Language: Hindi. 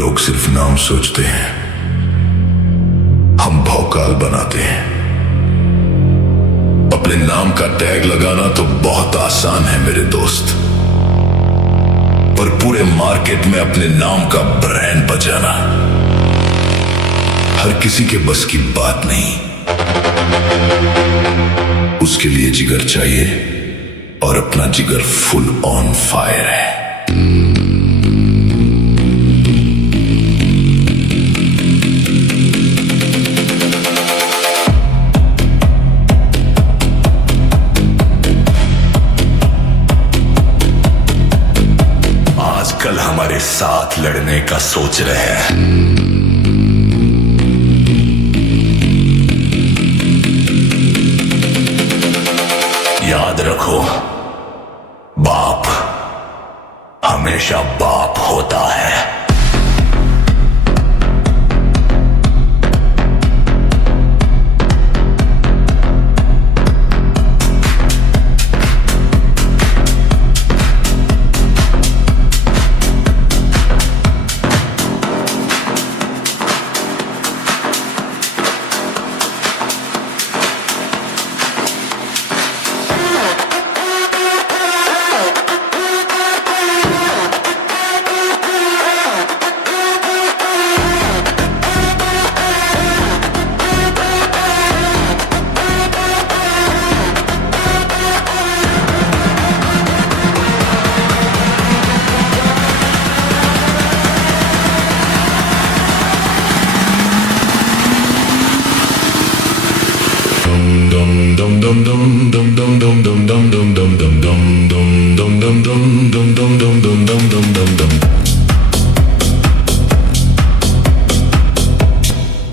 लोग सिर्फ नाम सोचते हैं, हम भौकाल बनाते हैं। अपने नाम का टैग लगाना तो बहुत आसान है मेरे दोस्त, पर पूरे मार्केट में अपने नाम का ब्रांड बजाना हर किसी के बस की बात नहीं। उसके लिए जिगर चाहिए, और अपना जिगर फुल ऑन फायर है। आजकल हमारे साथ लड़ने का सोच रहे हैं, याद रखो, बाप हमेशा बाप होता है। dum dum dum dum dum